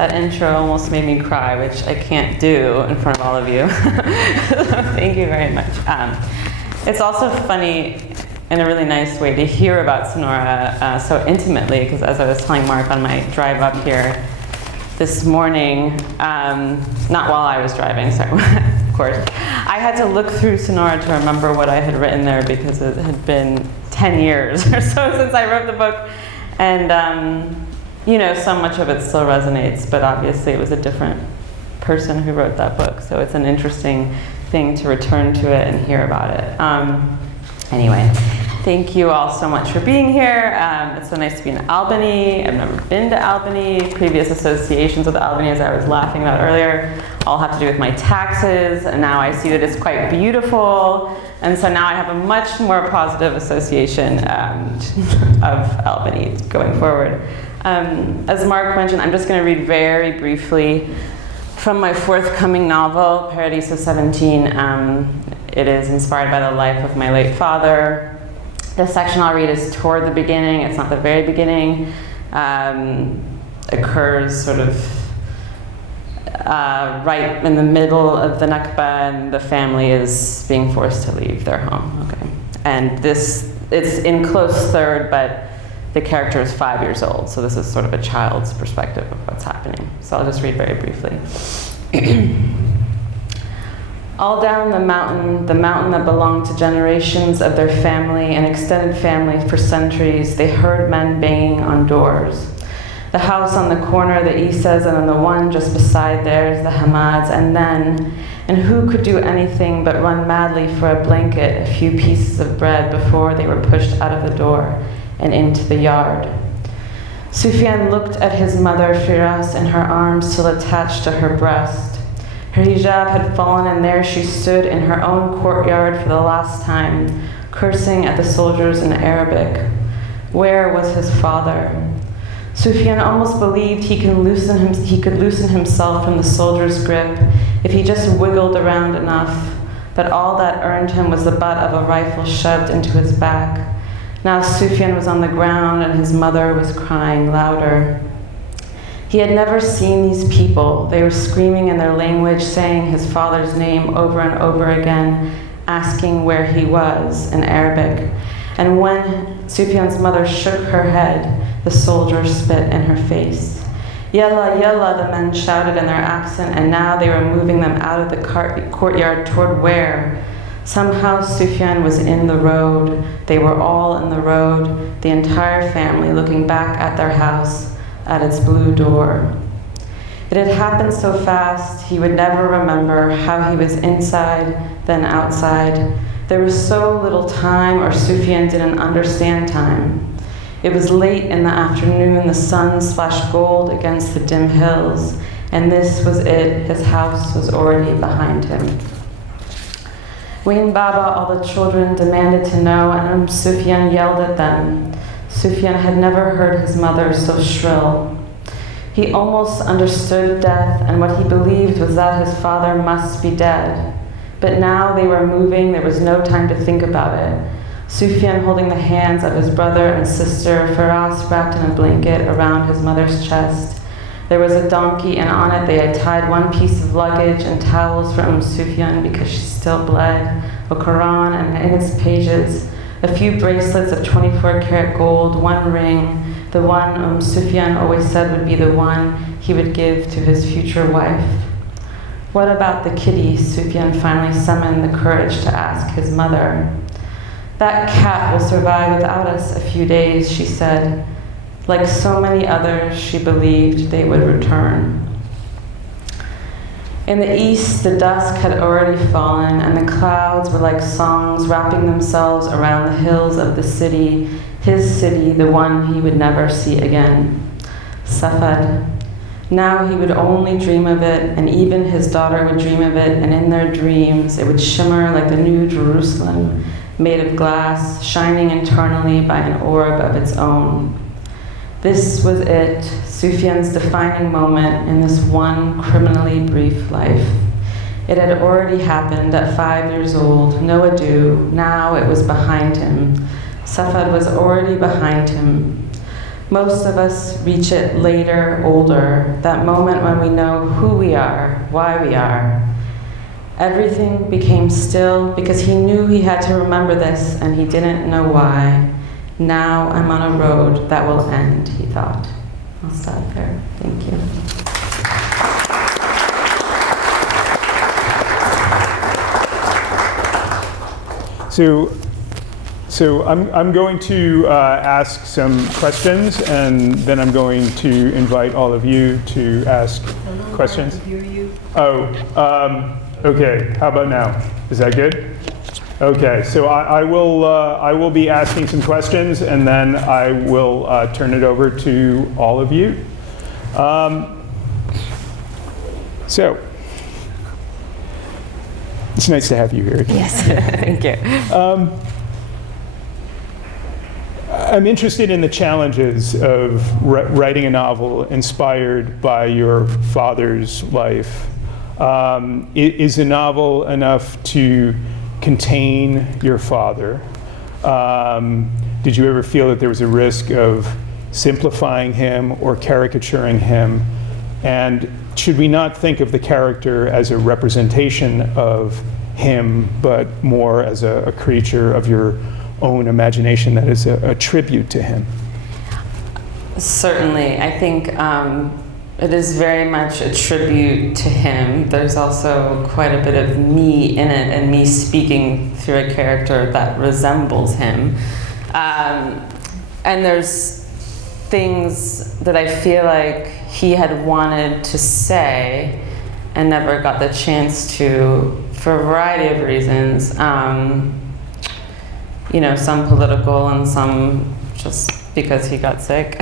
That intro almost made me cry, which I can't do in front of all of you. So thank you very much. It's also funny in a really nice way to hear about Sonora so intimately, because as I was telling Mark on my drive up here this morning, not while I was driving, sorry, of course, I had to look through Sonora to remember what I had written there because it had been 10 years or so since I wrote the book. And you know, so much of it still resonates, but obviously it was a different person who wrote that book. So it's an interesting thing to return to it and hear about it. Anyway, thank you all so much for being here. It's so nice to be in Albany. I've never been to Albany. Previous associations with Albany, as I was laughing about earlier, all have to do with my taxes. And now I see that it's quite beautiful. And so now I have a much more positive association of Albany going forward. As Mark mentioned, I'm just going to read very briefly from my forthcoming novel, Paradiso 17. It is inspired by the life of my late father. The section I'll read is toward the beginning. It's not the very beginning. Occurs sort of right in the middle of the Nakba, and the family is being forced to leave their home. Okay, and it's in close third, but the character is 5 years old, so this is sort of a child's perspective of what's happening. So I'll just read very briefly. All down the mountain that belonged to generations of their family and extended family for centuries, they heard men banging on doors. The house on the corner, the Isas, and on the one just beside theirs, the Hamads, and who could do anything but run madly for a blanket, a few pieces of bread before they were pushed out of the door and into the yard. Sufyan looked at his mother, Firas, in her arms still attached to her breast. Her hijab had fallen, and there she stood in her own courtyard for the last time, cursing at the soldiers in Arabic. Where was his father? Sufyan almost believed he could loosen himself from the soldier's grip if he just wiggled around enough, but all that earned him was the butt of a rifle shoved into his back. Now Sufyan was on the ground and his mother was crying louder. He had never seen these people. They were screaming in their language, saying his father's name over and over again, asking where he was in Arabic. And when Sufyan's mother shook her head, the soldier spit in her face. Yalla, yalla, the men shouted in their accent, and now they were moving them out of the courtyard toward where? Somehow Sufyan was in the road. They were all in the road, the entire family looking back at their house, at its blue door. It had happened so fast, he would never remember how he was inside, then outside. There was so little time, or Sufyan didn't understand time. It was late in the afternoon, the sun splashed gold against the dim hills, and this was it, his house was already behind him. Ween Baba, all the children demanded to know, and Sufyan yelled at them. Sufyan had never heard his mother so shrill. He almost understood death, and what he believed was that his father must be dead. But now they were moving, there was no time to think about it. Sufyan holding the hands of his brother and sister, Firas wrapped in a blanket around his mother's chest. There was a donkey, and on it they had tied one piece of luggage and towels for Sufyan because she still bled, a Quran, and in its pages, a few bracelets of 24-karat gold, one ring, the one Sufyan always said would be the one he would give to his future wife. What about the kitty? Sufyan finally summoned the courage to ask his mother. That cat will survive without us a few days, she said. Like so many others, she believed they would return. In the east, the dusk had already fallen, and the clouds were like songs wrapping themselves around the hills of the city, his city, the one he would never see again. Safad. Now he would only dream of it, and even his daughter would dream of it, and in their dreams it would shimmer like the new Jerusalem, made of glass, shining internally by an orb of its own. This was it, Sufyan's defining moment in this one criminally brief life. It had already happened at 5 years old, no ado, now it was behind him. Safad was already behind him. Most of us reach it later, older, that moment when we know who we are, why we are. Everything became still because he knew he had to remember this and he didn't know why. Now I'm on a road that will end, he thought. I'll stop there. Thank you. So I'm going to ask some questions, and then I'm going to invite all of you to ask questions. I hear you. Oh, okay. How about now? Is that good? Okay. So I will be asking some questions, and then I will turn it over to all of you. So it's nice to have you here again. Yes. Thank you. I'm interested in the challenges of writing a novel inspired by your father's life. Is a novel enough to contain your father? Did you ever feel that there was a risk of simplifying him or caricaturing him? And should we not think of the character as a representation of him, but more as a creature of your own imagination that is a tribute to him? Certainly. I think it is very much a tribute to him. There's also quite a bit of me in it, and me speaking through a character that resembles him. And there's things that I feel like he had wanted to say and never got the chance to, for a variety of reasons. You know, some political and some just because he got sick.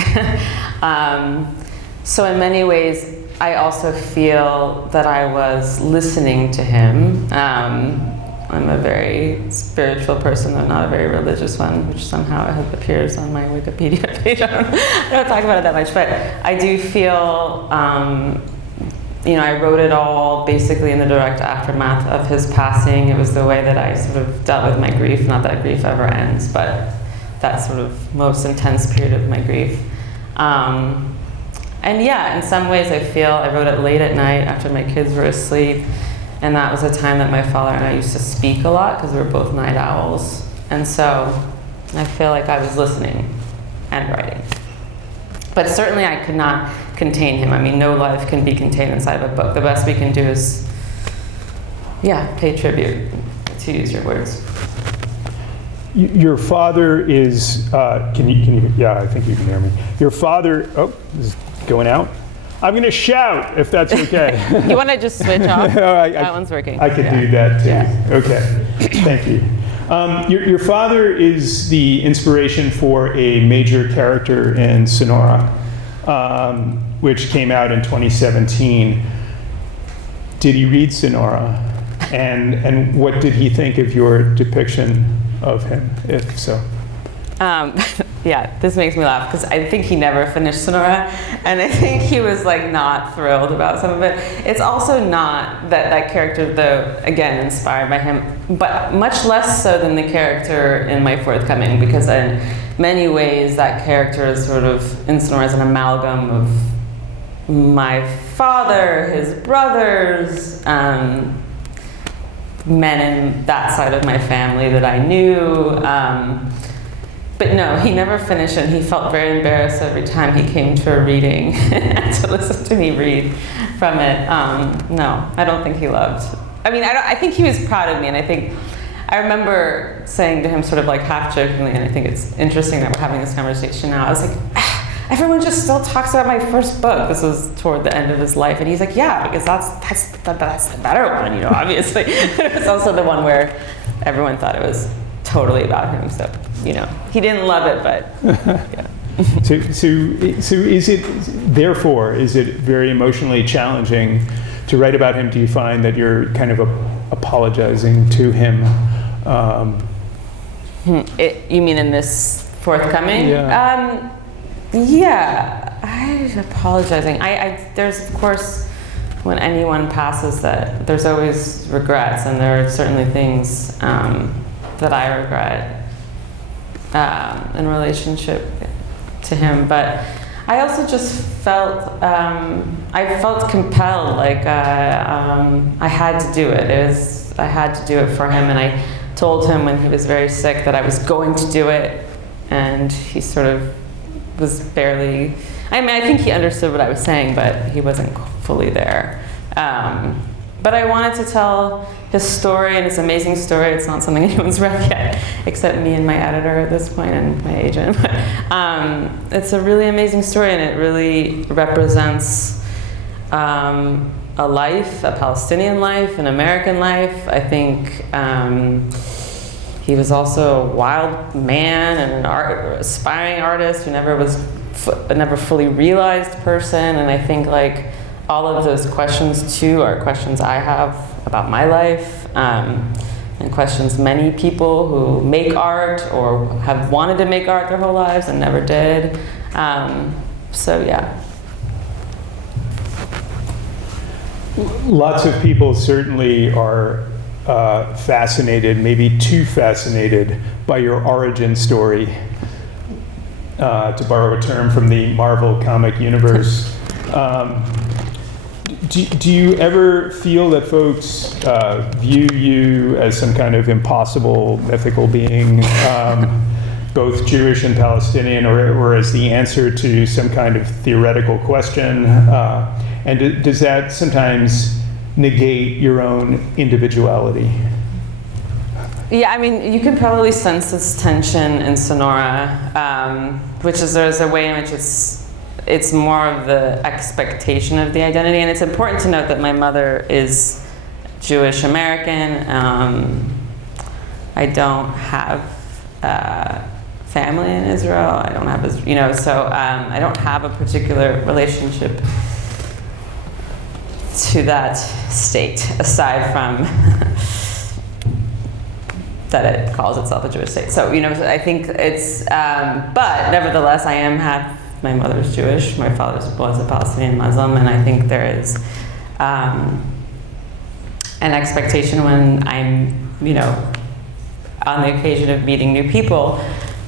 So in many ways, I also feel that I was listening to him. I'm a very spiritual person, though not a very religious one, which somehow appears on my Wikipedia page. I don't talk about it that much, but I do feel, you know, I wrote it all basically in the direct aftermath of his passing. It was the way that I sort of dealt with my grief. Not that grief ever ends, but that sort of most intense period of my grief. And yeah, in some ways I feel I wrote it late at night after my kids were asleep. And that was a time that my father and I used to speak a lot because we were both night owls. And so I feel like I was listening and writing. But certainly I could not contain him. I mean, no life can be contained inside of a book. The best we can do is, yeah, pay tribute, to use your words. Your father is, can you, yeah, I think you can hear me. Your father, oh, this is going out. I'm going to shout, if that's okay. You want to just switch off? That one's working. I could do that too. Yeah. Okay, thank you. Your father is the inspiration for a major character in Sonora, which came out in 2017. Did he read Sonora? And what did he think of your depiction of him, if so? Yeah, this makes me laugh because I think he never finished Sonora, and I think he was like not thrilled about some of it. It's also not that character, though, again, inspired by him, but much less so than the character in my forthcoming, because in many ways that character is sort of in Sonora as an amalgam of my father, his brothers, men in that side of my family that I knew. But no, he never finished it. He felt very embarrassed every time he came to a reading to listen to me read from it. No, I don't think he loved. I mean, I think he was proud of me, and I remember saying to him sort of like half jokingly, and I think it's interesting that we're having this conversation now. I was like, everyone just still talks about my first book. This was toward the end of his life, and he's like, yeah, because that's the better one, you know, obviously. It was also the one where everyone thought it was totally about him, so, you know, he didn't love it, but yeah. So is it, therefore, is it very emotionally challenging to write about him? Do you find that you're kind of apologizing to him? You mean in this forthcoming? Yeah. Yeah, I'm apologizing. There's, of course, when anyone passes that, there's always regrets, and there are certainly things that I regret in relationship to him. But I also just felt, I felt compelled, like I had to do it. I had to do it for him, and I told him when he was very sick that I was going to do it, and he sort of was barely, I mean, I think he understood what I was saying, but he wasn't fully there. But I wanted to tell his story, and his amazing story. It's not something anyone's read yet, except me and my editor at this point, and my agent. But it's a really amazing story, and it really represents a life, a Palestinian life, an American life. I think he was also a wild man and an aspiring artist who never fully realized person. And I think like all of those questions too are questions I have about my life, and questions many people who make art or have wanted to make art their whole lives and never did. So yeah. Lots of people certainly are fascinated, maybe too fascinated, by your origin story, to borrow a term from the Marvel comic universe. Do you ever feel that folks view you as some kind of impossible mythical being, both Jewish and Palestinian, or as the answer to some kind of theoretical question? And does that sometimes negate your own individuality? Yeah, I mean, you can probably sense this tension in Sonora, which is there's a way in which it's more of the expectation of the identity. And it's important to note that my mother is Jewish American. I don't have family in Israel. I don't have, so I don't have a particular relationship to that state, aside from that it calls itself a Jewish state. So, I think it's, but nevertheless, I am half, my mother's Jewish, my father was a Palestinian Muslim, and I think there is an expectation when I'm, on the occasion of meeting new people,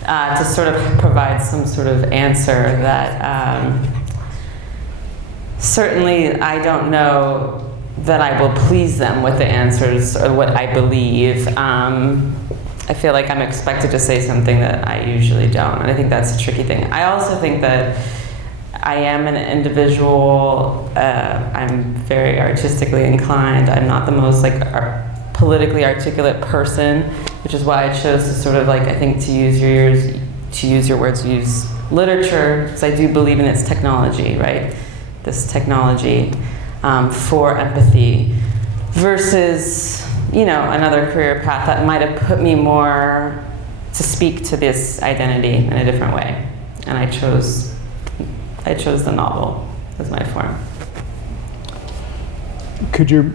to sort of provide some sort of answer that certainly I don't know that I will please them with the answers or what I believe. I feel like I'm expected to say something that I usually don't, and I think that's a tricky thing. I also think that I am an individual. I'm very artistically inclined. I'm not the most politically articulate person, which is why I chose to sort of I think to use your words, use literature, because I do believe in its technology, right? This technology for empathy versus, another career path that might have put me more to speak to this identity in a different way. And I chose the novel as my form. Can you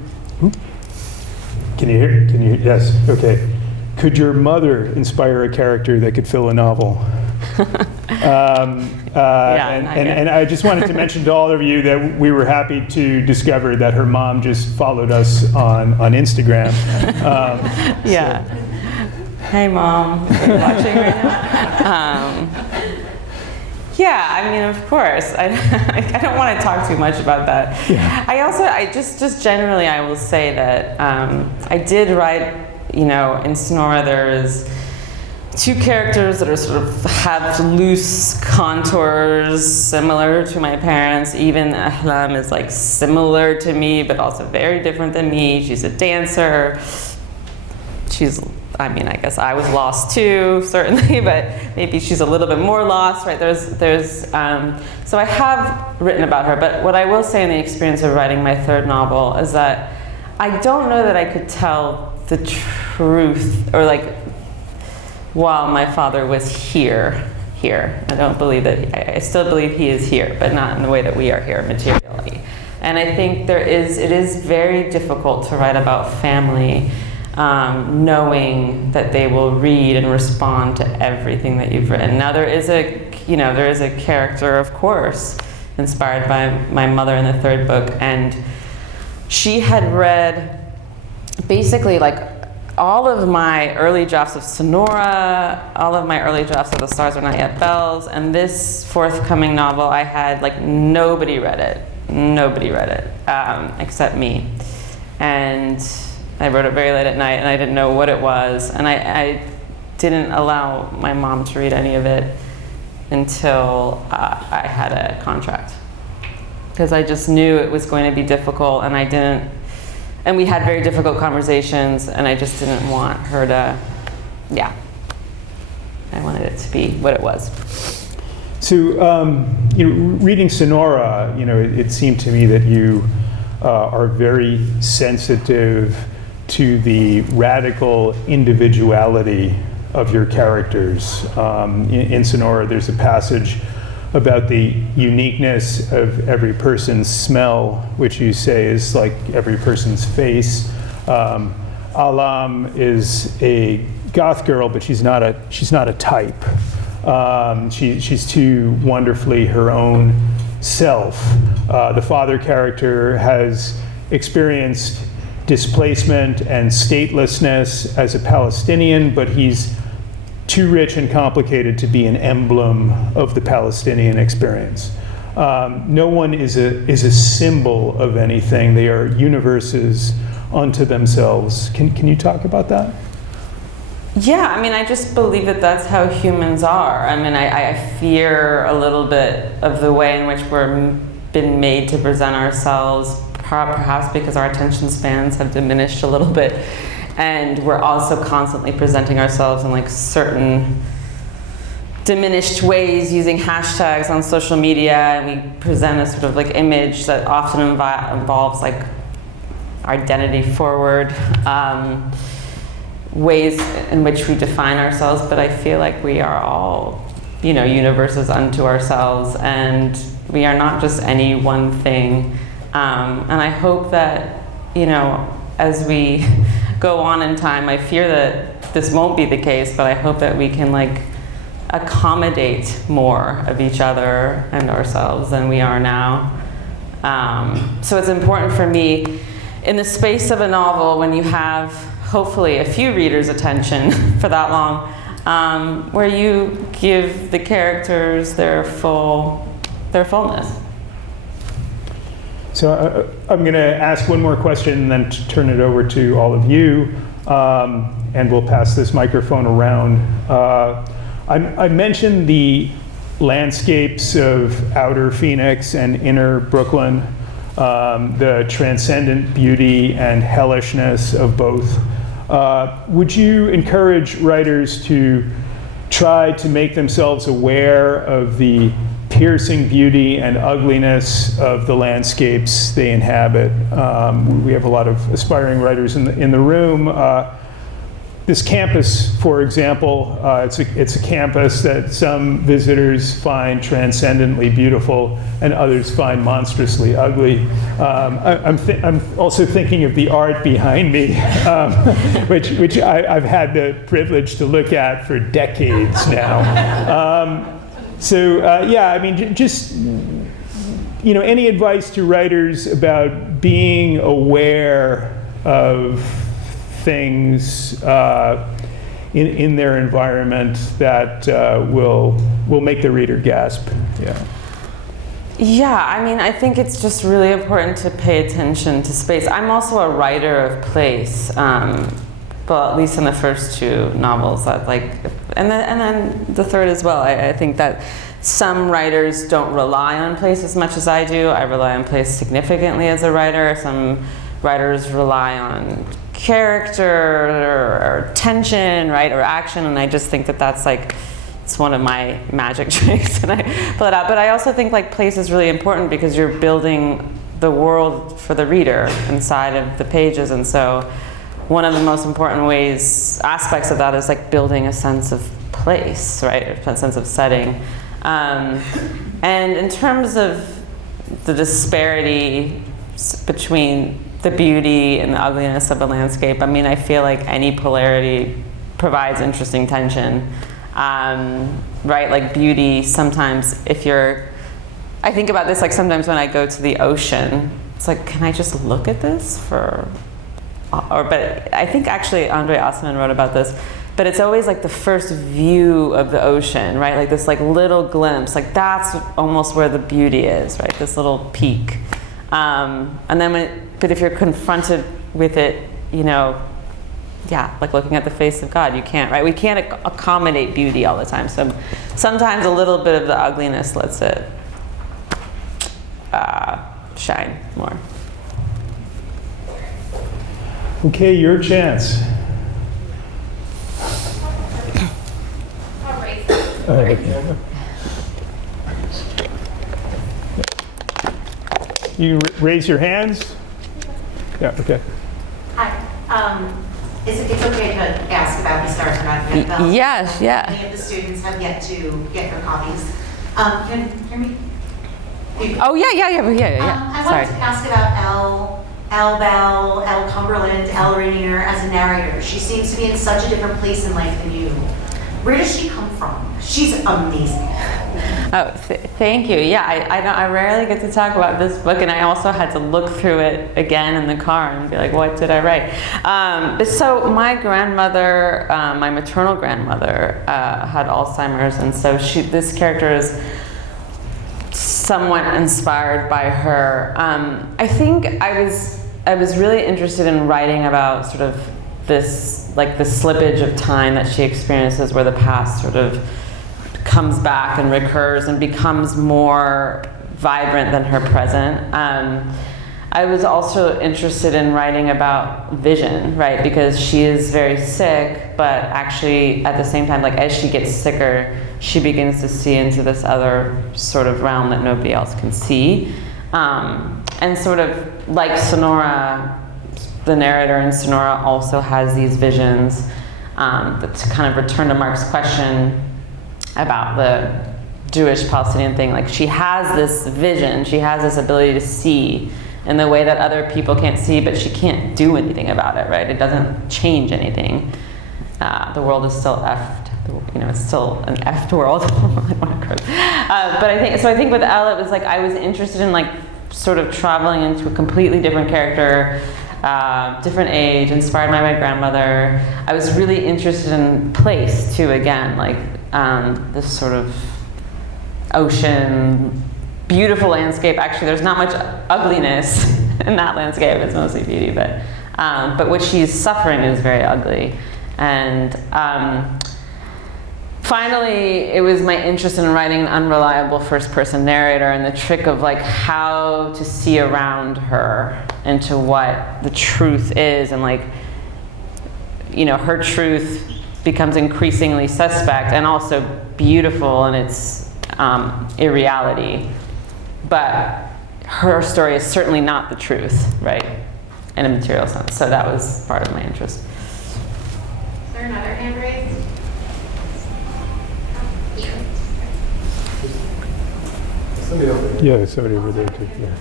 hear? Yes, okay. Could your mother inspire a character that could fill a novel? And I just wanted to mention to all of you that we were happy to discover that her mom just followed us on Instagram. Yeah. Hey, Mom. Are you watching right now? Yeah, I mean, of course. I don't want to talk too much about that. Yeah. I just generally, I will say that I did write, in Sonora there is two characters that are sort of have loose contours similar to my parents. Even Ahlam is similar to me, but also very different than me. She's a dancer. I guess I was lost too, certainly, but maybe she's a little bit more lost, right? So I have written about her, but what I will say in the experience of writing my third novel is that I don't know that I could tell the truth, or while my father was here. I don't believe that, I still believe he is here, but not in the way that we are here materially. And I think it is very difficult to write about family, knowing that they will read and respond to everything that you've written. Now there is a character, of course, inspired by my mother in the third book, and she had read basically all of my early drafts of Sonora, all of my early drafts of The Stars Are Not Yet Bells, and this forthcoming novel, I had like nobody read it except me. And I wrote it very late at night, and I didn't know what it was, and I didn't allow my mom to read any of it until I had a contract, because I just knew it was going to be difficult, and we had very difficult conversations, and I just didn't want her to, I wanted it to be what it was. So, reading Sonora, it seemed to me that you are very sensitive to the radical individuality of your characters. In Sonora, there's a passage about the uniqueness of every person's smell, which you say is like every person's face. Alam is a goth girl, but she's not a type. She's too wonderfully her own self. The father character has experienced displacement and statelessness as a Palestinian, but he's too rich and complicated to be an emblem of the Palestinian experience. No one is a symbol of anything. They are universes unto themselves. Can you talk about that? Yeah, I just believe that that's how humans are. I fear a little bit of the way in which we're been made to present ourselves, perhaps because our attention spans have diminished a little bit, and we're also constantly presenting ourselves in like certain diminished ways using hashtags on social media, and we present a sort of like image that often involves like identity forward ways in which we define ourselves, but I feel like we are all, universes unto ourselves, and we are not just any one thing. And I hope that, as we go on in time, I fear that this won't be the case, but I hope that we can like accommodate more of each other and ourselves than we are now. So it's important for me, in the space of a novel, when you have hopefully a few readers' attention for that long, where you give the characters their fullness. So I'm going to ask one more question and then turn it over to all of you, and we'll pass this microphone around. I mentioned the landscapes of outer Phoenix and inner Brooklyn, the transcendent beauty and hellishness of both. Would you encourage writers to try to make themselves aware of the piercing beauty and ugliness of the landscapes they inhabit? We have a lot of aspiring writers in the room. This campus, for example, it's a campus that some visitors find transcendently beautiful and others find monstrously ugly. I'm also thinking of the art behind me, which I've had the privilege to look at for decades now. Just any advice to writers about being aware of things in their environment that will make the reader gasp? I think it's just really important to pay attention to space. I'm also a writer of place, but at least in the first two novels, and then the third as well. I think that some writers don't rely on place as much as I do. I rely on place significantly as a writer. Some writers rely on character or tension, right, or action, and I just think that that's it's one of my magic tricks, and I pull it out. But I also think place is really important because you're building the world for the reader inside of the pages, and so one of the most important aspects of that is building a sense of place, right, a sense of setting. And in terms of the disparity between the beauty and the ugliness of a landscape, I feel like any polarity provides interesting tension, right? Beauty, sometimes I think about this sometimes when I go to the ocean, it's can I just look at this for but I think actually Andre Osman wrote about this, but it's always like the first view of the ocean, right? Like this like little glimpse, like that's almost where the beauty is, right? This little peak. And then but if you're confronted with it, you know, yeah, like looking at the face of God, you can't, right? We can't accommodate beauty all the time. So sometimes a little bit of the ugliness lets it shine more. Okay, your chance. You raise your hands. Yeah. Okay. Hi. It's okay to ask about the Stars and Red Bell? Yes. Yeah. Many of the students have yet to get their copies. Can you hear me? Oh yeah. I wanted Sorry. to ask about Elle Bell, Elle Cumberland, Elle Rainier as a narrator. She seems to be in such a different place in life than you. Where does she come from? She's amazing. Oh, thank you. Yeah, I rarely get to talk about this book, and I also had to look through it again in the car and be like, what did I write? So my grandmother, my maternal grandmother, had Alzheimer's, and so this character is somewhat inspired by her. I think I was really interested in writing about sort of this, like the slippage of time that she experiences, where the past sort of comes back and recurs and becomes more vibrant than her present. I was also interested in writing about vision, right? Because she is very sick, but actually at the same time, like as she gets sicker, she begins to see into this other sort of realm that nobody else can see. And sort of like Sonora, the narrator in Sonora also has these visions, to kind of return to Mark's question about the Jewish-Palestinian thing. Like she has this vision, she has this ability to see in the way that other people can't see, but she can't do anything about it, right? It doesn't change anything. The world is still effed. You know, it's still an effed world. But I think with Elle, it was like I was interested in like sort of traveling into a completely different character, different age, inspired by my grandmother. I was really interested in place too, again, like this sort of ocean, beautiful landscape. Actually, there's not much ugliness in that landscape. It's mostly beauty, but what she's suffering is very ugly. And finally, it was my interest in writing an unreliable first-person narrator and the trick of like how to see around her into what the truth is, and like, you know, her truth becomes increasingly suspect and also beautiful in its irreality. But her story is certainly not the truth, right? In a material sense. So that was part of my interest. Is there another hand raised? Somebody over there. Yeah, there's somebody over there too. Yeah.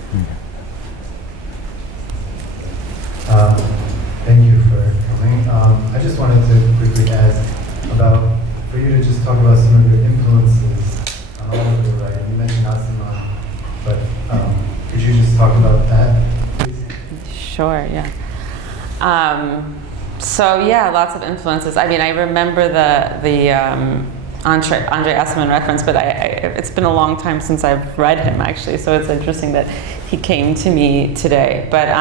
Thank you for coming. I just wanted to quickly ask about, for you to just talk about some of your influences on all of your writing. You mentioned Asiman, but could you just talk about that, please? Sure, yeah. So yeah, lots of influences. I mean, I remember the Andre Assman reference, but it's been a long time since I've read him, actually, so it's interesting that he came to me today. But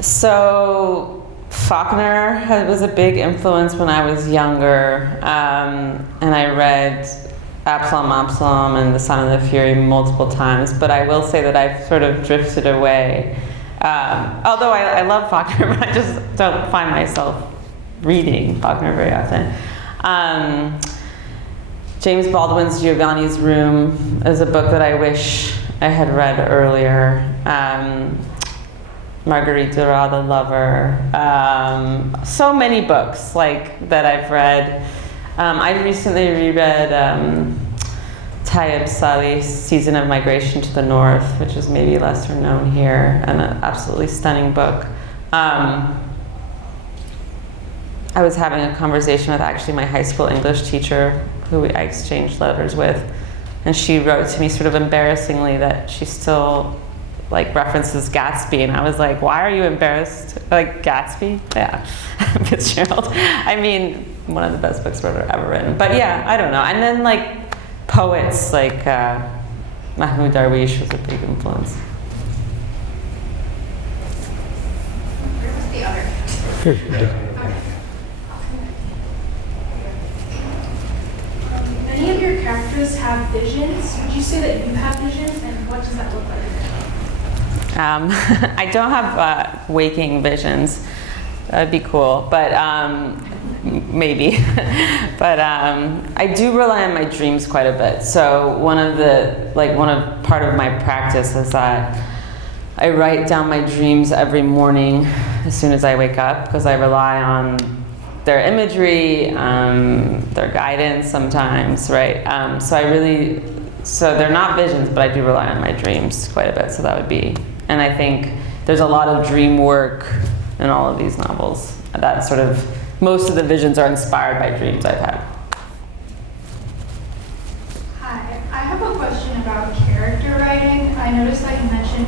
so Faulkner was a big influence when I was younger, and I read Absalom and The Son of the Fury multiple times, but I will say that I've sort of drifted away. Although I love Faulkner, but I just don't find myself reading Faulkner very often. James Baldwin's Giovanni's Room is a book that I wish I had read earlier. Marguerite Duras, The Lover. So many books like that I've read. I recently reread Tayeb Salih's Season of Migration to the North, which is maybe lesser known here, and an absolutely stunning book. I was having a conversation with actually my high school English teacher, who I exchanged letters with, and she wrote to me sort of embarrassingly that she still like references Gatsby, and I was like, why are you embarrassed? Like Gatsby? Yeah, Fitzgerald. I mean, one of the best books ever written. But yeah, I don't know. And then like poets like Mahmoud Darwish was a big influence. Where was the other? Many of your characters have visions. Would you say that you have visions, and what does that look like? I don't have waking visions. That'd be cool, but maybe. But I do rely on my dreams quite a bit. So part of my practice is that I write down my dreams every morning as soon as I wake up, because I rely on their imagery, their guidance sometimes, right? So they're not visions, but I do rely on my dreams quite a bit. So that would be, and I think there's a lot of dream work in all of these novels. That sort of, most of the visions are inspired by dreams I've had. Hi, I have a question about character writing. I noticed that you mentioned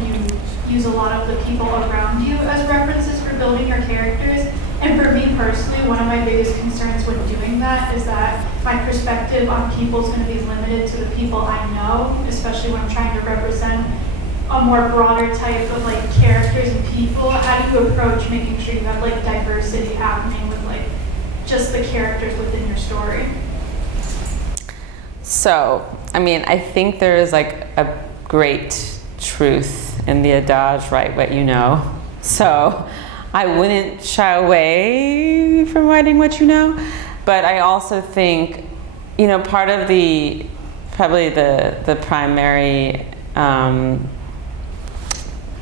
you use a lot of the people around you as references for building your characters. And for me personally, one of my biggest concerns when doing that is that my perspective on people is going to be limited to the people I know, especially when I'm trying to represent a more broader type of like characters and people. How do you approach making sure you have like diversity happening with like just the characters within your story? So, I mean, I think there is like a great truth in the adage, write what you know. So I wouldn't shy away from writing what you know, but I also think, you know, part of probably the primary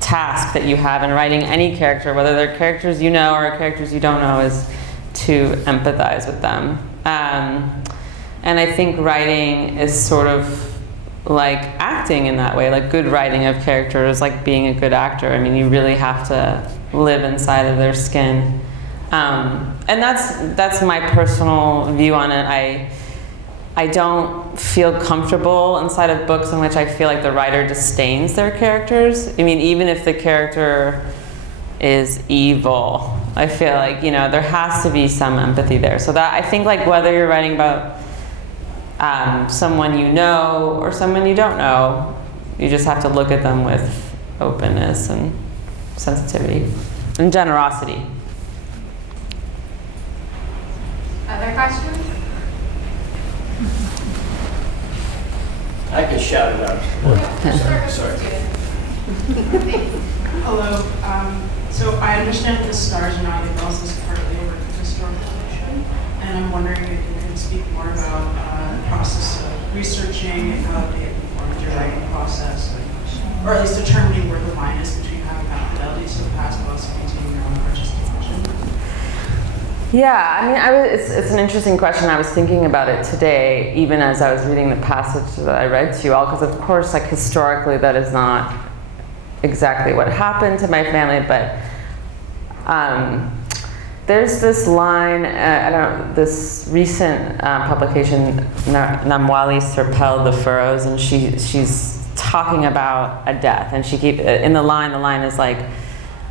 task that you have in writing any character, whether they're characters you know or characters you don't know, is to empathize with them. And I think writing is sort of like acting in that way, like good writing of characters, like being a good actor. I mean, you really have to live inside of their skin. And that's my personal view on it. I don't feel comfortable inside of books in which I feel like the writer disdains their characters. I mean, even if the character is evil, I feel like, you know, there has to be some empathy there. So that, I think, like, whether you're writing about someone you know or someone you don't know, you just have to look at them with openness and sensitivity and generosity. Other questions? I could shout it out. Sorry. Hello. So I understand that the Stars and Not Bells is partly a work of historical fiction, and I'm wondering if you can speak more about the process of researching and how they informed your writing process, or at least determining where the line is between having that fidelity to the past but also maintaining your own artistic vision. Yeah, I mean, it's an interesting question. I was thinking about it today, even as I was reading the passage that I read to you all, because of course, like, historically, that is not exactly what happened to my family, but there's this line, this recent publication, Namwali Serpel, The Furrows, and she's talking about a death, and in the line is like,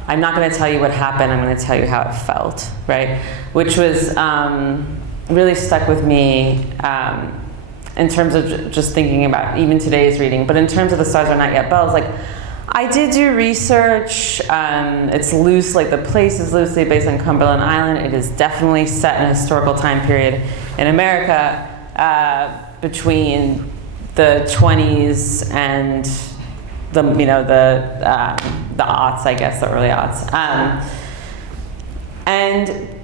I'm not going to tell you what happened, I'm going to tell you how it felt, right? Which was really stuck with me in terms of just thinking about even today's reading. But in terms of The Stars Are Not Yet Bells, like, I did do research. It's loose, like the place is loosely based on Cumberland Island. It is definitely set in a historical time period in America between the 20s and the aughts, I guess, the early aughts.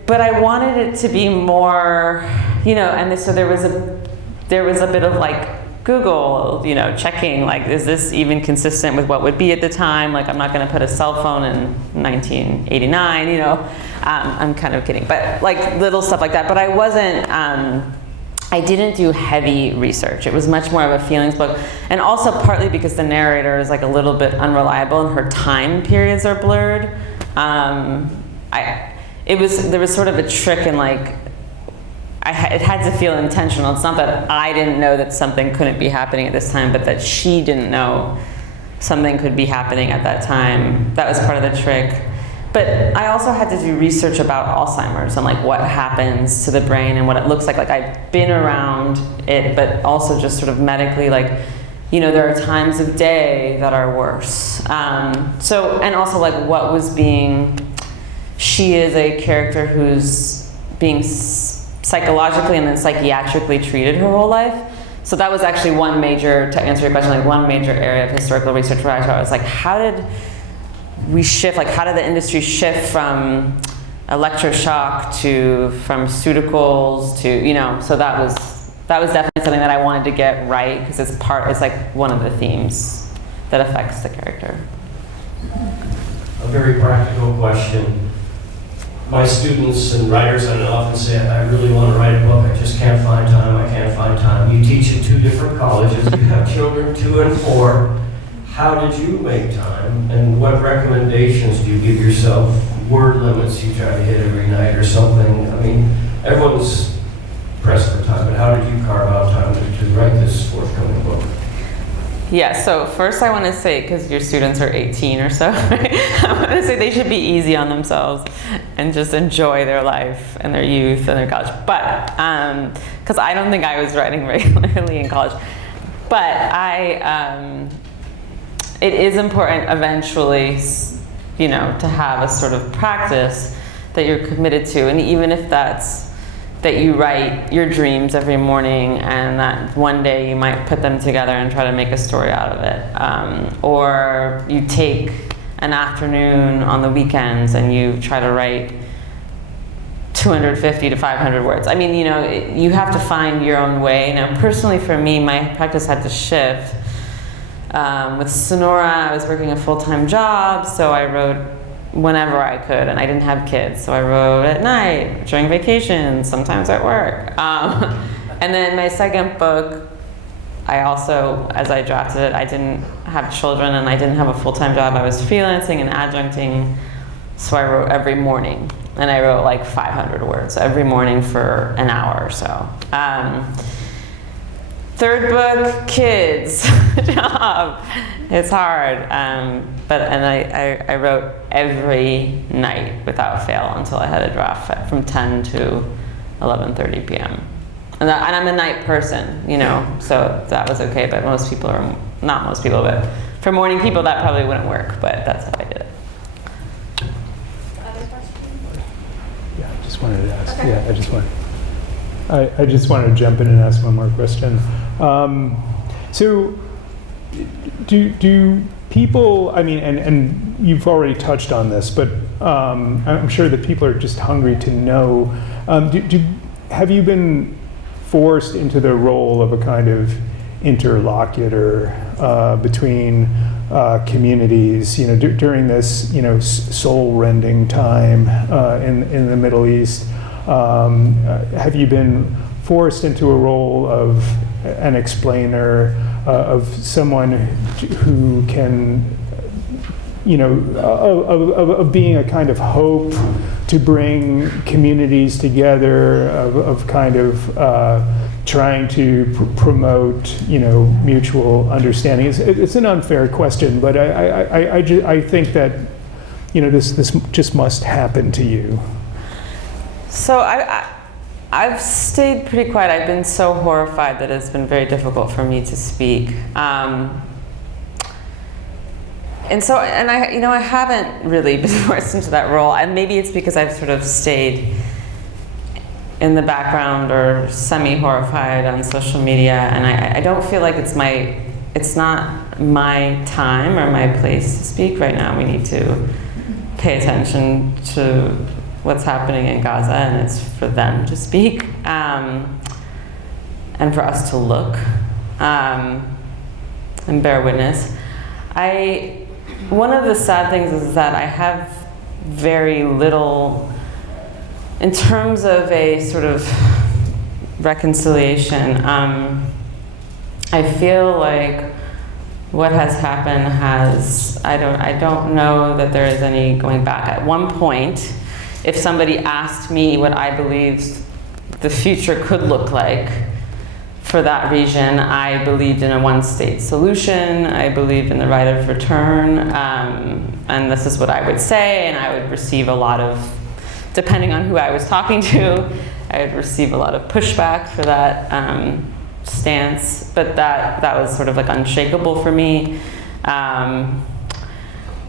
But I wanted it to be more, so there was a bit of like Google, checking, like, is this even consistent with what would be at the time? Like, I'm not going to put a cell phone in 1989, I'm kind of kidding, but like little stuff like that. But I wasn't, I didn't do heavy research. It was much more of a feelings book. And also partly because the narrator is like a little bit unreliable and her time periods are blurred. There was sort of a trick in like, it had to feel intentional. It's not that I didn't know that something couldn't be happening at this time, but that she didn't know something could be happening at that time. That was part of the trick. But I also had to do research about Alzheimer's and like what happens to the brain and what it looks like. Like I've been around it, but also just sort of medically, like, you know, there are times of day that are worse. And also like what was being, she is a character who's being psychologically and then psychiatrically treated her whole life. So that was actually one major, to answer your question, like one major area of historical research where I was like, how did we shift, like how did the industry shift from electroshock to pharmaceuticals to, you know, so that was definitely something that I wanted to get right, because it's like one of the themes that affects the character. A very practical question. My students and writers often say, I really want to write a book, I just can't find time, I can't find time. You teach at 2 different colleges, you have children 2 and 4. How did you make time, and what recommendations do you give yourself? Word limits you try to hit every night or something? I mean, everyone's pressed for time, but how did you carve out time to write this forthcoming book? Yeah, so first I want to say, because your students are 18 or so, I want to say they should be easy on themselves and just enjoy their life and their youth and their college. But, because I don't think I was writing regularly in college. But it is important eventually, you know, to have a sort of practice that you're committed to. And even if that's that you write your dreams every morning and that one day you might put them together and try to make a story out of it. Or you take an afternoon on the weekends and you try to write 250 to 500 words. I mean, you know, you have to find your own way. Now, personally for me, my practice had to shift. With Sonora, I was working a full-time job, so I wrote whenever I could, and I didn't have kids, so I wrote at night, during vacations, sometimes at work. And then my second book, I also, as I drafted it, I didn't have children and I didn't have a full-time job. I was freelancing and adjuncting, so I wrote every morning. And I wrote like 500 words every morning for an hour or so. Third book, kids, job. It's hard. I wrote every night without fail until I had a draft from 10 to 11:30 p.m. And I'm a night person, you know, so that was okay, but most people are, not most people, but for morning people that probably wouldn't work, but that's how I did it. Other questions? Yeah, I just wanted to ask. Okay. Yeah, I just wanted to jump in and ask one more question. So, do people? I mean, and you've already touched on this, but I'm sure that people are just hungry to know. Have you been forced into the role of a kind of interlocutor between communities, you know, during this, you know, soul-rending time in the Middle East? Have you been forced into a role of an explainer, of someone who can, you know, of being a kind of hope to bring communities together, of kind of trying to promote, you know, mutual understanding? It's an unfair question, but I think that, you know, this just must happen to you. So I've stayed pretty quiet. I've been so horrified that it's been very difficult for me to speak. I haven't really been forced into that role. And maybe it's because I've sort of stayed in the background or semi-horrified on social media, and I don't feel like it's not my time or my place to speak right now. We need to pay attention to what's happening in Gaza, and it's for them to speak, and for us to look and bear witness. One of the sad things is that I have very little, in terms of a sort of reconciliation. I feel like what has happened I don't know that there is any going back. At one point, if somebody asked me what I believed the future could look like for that reason. I believed in a one-state solution. I believed in the right of return, and this is what I would say, and I would receive a lot of, depending on who I was talking to, I would receive a lot of pushback for that stance, but that was sort of like unshakable for me.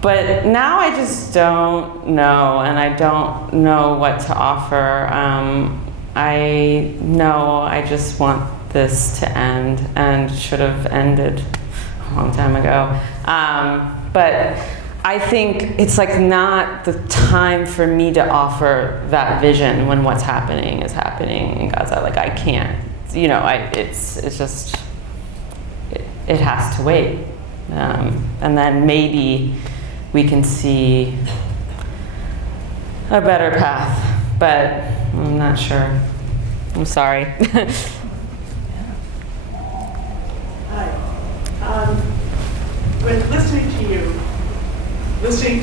But now I just don't know, and I don't know what to offer. I know I just want this to end, and should have ended a long time ago. But I think it's like not the time for me to offer that vision when what's happening is happening in Gaza. Like I can't, you know, it's just, it has to wait. And then maybe we can see a better path, but I'm not sure. I'm sorry. Hi. When listening to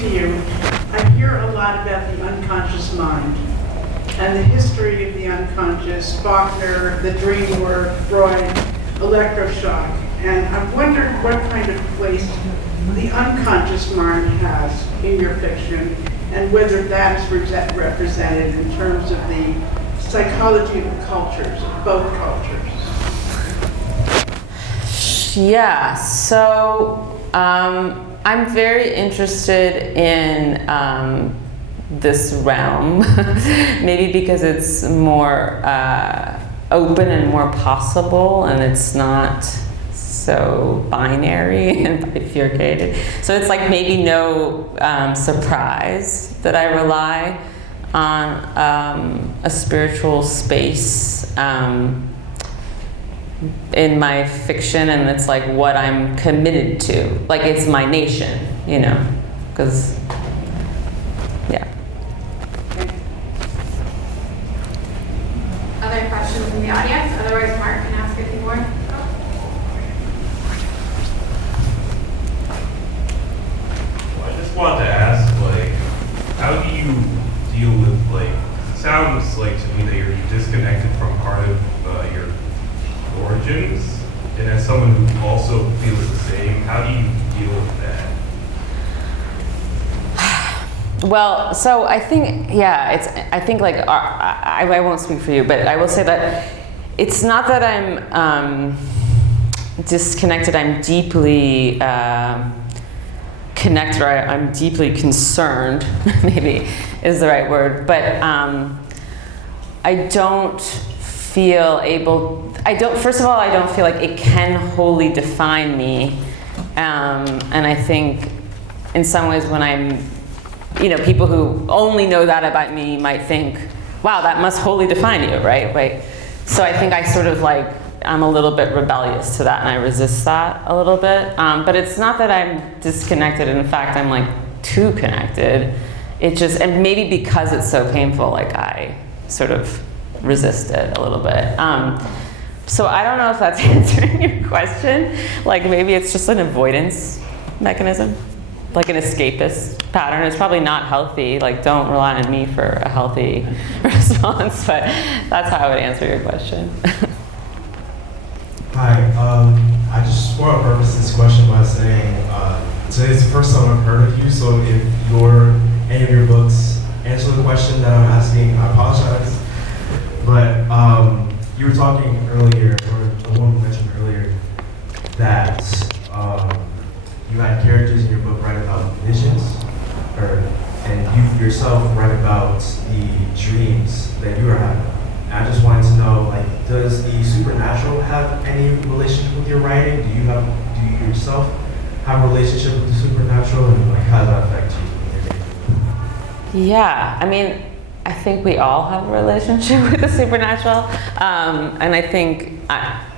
you, I hear a lot about the unconscious mind and the history of the unconscious, Faulkner, the dream work, Freud, electroshock, and I'm wondering what kind of place the unconscious mind has in your fiction, and whether that is represented in terms of the psychology of the cultures, of both cultures. Yeah, so I'm very interested in this realm, maybe because it's more open and more possible, and it's not so binary and bifurcated. So it's like maybe no surprise that I rely on a spiritual space in my fiction, and it's like what I'm committed to. Like it's my nation, you know, because, yeah. Other questions from the audience? Otherwise, Mark can ask a few more. I just want to ask, like, how do you deal with, like, it sounds like to me that you're disconnected from part of your origins, and as someone who also feels the same, how do you deal with that? Well, so I think, yeah, I think like, I won't speak for you, but I will say that it's not that I'm disconnected, I'm deeply connected, or I'm deeply concerned, maybe is the right word, but I don't feel able, first of all, I don't feel like it can wholly define me, and I think in some ways when I'm, you know, people who only know that about me might think, wow, that must wholly define you, right? So I think I sort of like, I'm a little bit rebellious to that, and I resist that a little bit. But it's not that I'm disconnected. In fact, I'm like too connected. It just, and maybe because it's so painful, like I sort of resist it a little bit. So I don't know if that's answering your question. Like maybe it's just an avoidance mechanism, like an escapist pattern. It's probably not healthy. Like don't rely on me for a healthy response, but that's how I would answer your question. Hi, I just want to preface this question by saying today's the first time I've heard of you, so if any of your books answer the question that I'm asking, I apologize. But you were talking earlier, or the woman mentioned earlier, that you had characters in your book write about visions, and you yourself write about the dreams that you were having. I just wanted to know, like, does the supernatural have any relationship with your writing? Do you yourself have a relationship with the supernatural, and like, how does that affect you? Yeah, I mean, I think we all have a relationship with the supernatural, and I think,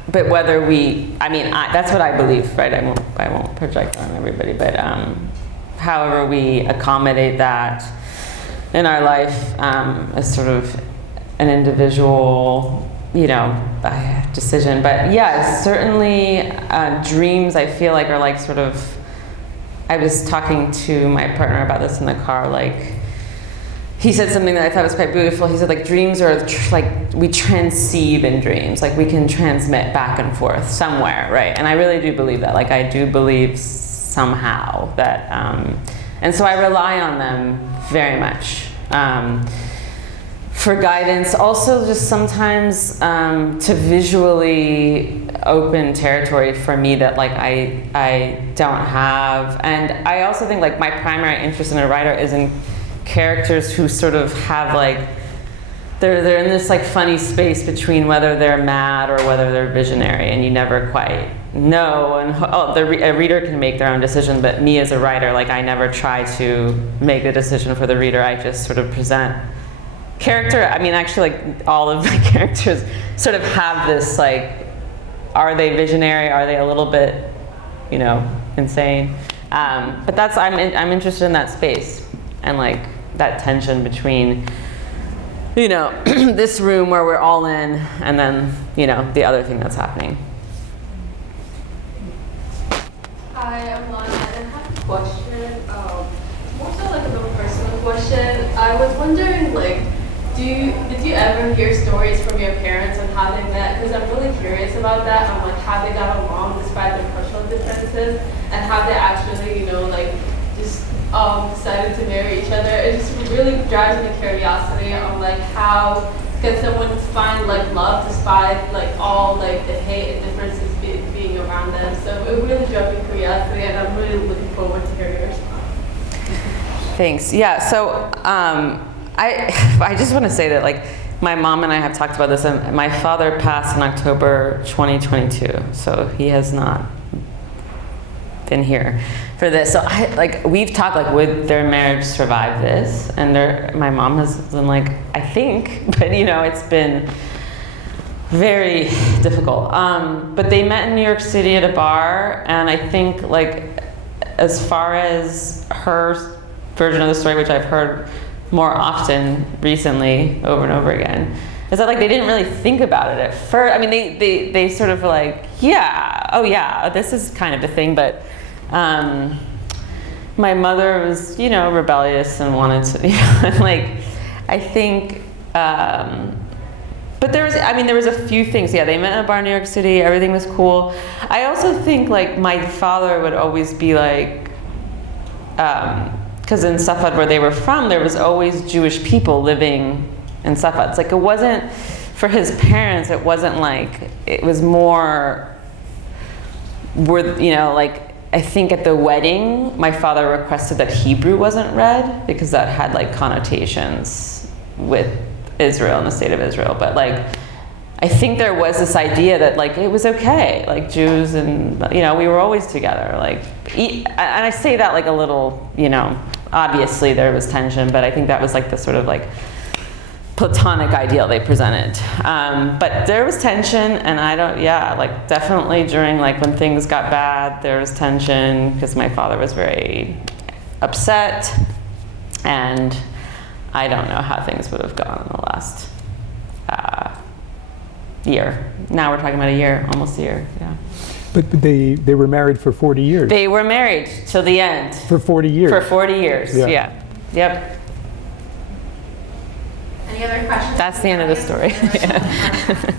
but whether that's what I believe, right? I won't project on everybody, but however we accommodate that in our life is sort of an individual, you know, decision. But yeah, certainly dreams I feel like are like sort of, I was talking to my partner about this in the car, like he said something that I thought was quite beautiful. He said, like, dreams are like, we transceive in dreams. Like, we can transmit back and forth somewhere, right? And I really do believe that. Like, I do believe somehow that, and so I rely on them very much for guidance. Also, just sometimes to visually open territory for me that, like, I don't have. And I also think, like, my primary interest in a writer is in characters who sort of have, like, they're in this, like, funny space between whether they're mad or whether they're visionary, and you never quite know. And a reader can make their own decision, but me as a writer, like, I never try to make the decision for the reader. I just sort of present character. I mean, actually, like, all of my characters sort of have this, like, are they visionary? Are they a little bit, you know, insane? But that's, I'm interested in that space, and, like, that tension between, you know, this room where we're all in, and then, you know, the other thing that's happening. Hi, I'm Lana, and I have a question. More so like a little personal question. I was wondering, like, did you ever hear stories from your parents on how they met? Because I'm really curious about that, on, like, how they got along despite their cultural differences, and how they actually, you know, like, just decided to marry each other. It just really drives me curiosity on, like, how can someone find, like, love despite, like, all, like, the hate and differences being around them. So it really drove me curiosity, and I'm really looking forward to hearing your response. Thanks. Yeah, so I just want to say that, like, my mom and I have talked about this, and my father passed in October 2022, so he has not been here for this. So we've talked, like, would their marriage survive this? And my mom has been like, I think, but, you know, it's been very difficult. But they met in New York City at a bar, and I think, like, as far as her version of the story, which I've heard more often recently, over and over again, is that, like, they didn't really think about it at first. I mean, they sort of were like, yeah, oh yeah, this is kind of a thing, but my mother was, you know, rebellious and wanted to, you know, like, I think, but there was a few things. Yeah, they met in a bar in New York City, everything was cool. I also think, like, my father would always be like, because in Safed, where they were from, there was always Jewish people living in Safed. It's like, it wasn't, for his parents, it wasn't like, it was more, you know, like, I think at the wedding, my father requested that Hebrew wasn't read, because that had, like, connotations with Israel and the state of Israel. But, like, I think there was this idea that, like, it was okay, like, Jews and, you know, we were always together, like, and I say that, like, a little, you know, obviously there was tension, but I think that was, like, the sort of, like, platonic ideal they presented. But there was tension, and like, definitely during, like, when things got bad, there was tension, because my father was very upset, and I don't know how things would have gone in the last year. Now we're talking about a year, almost a year, yeah. But they were married for 40 years. They were married till the end. For 40 years. For 40 years, yeah. Yep. Any other questions? That's the end of the story. Yeah.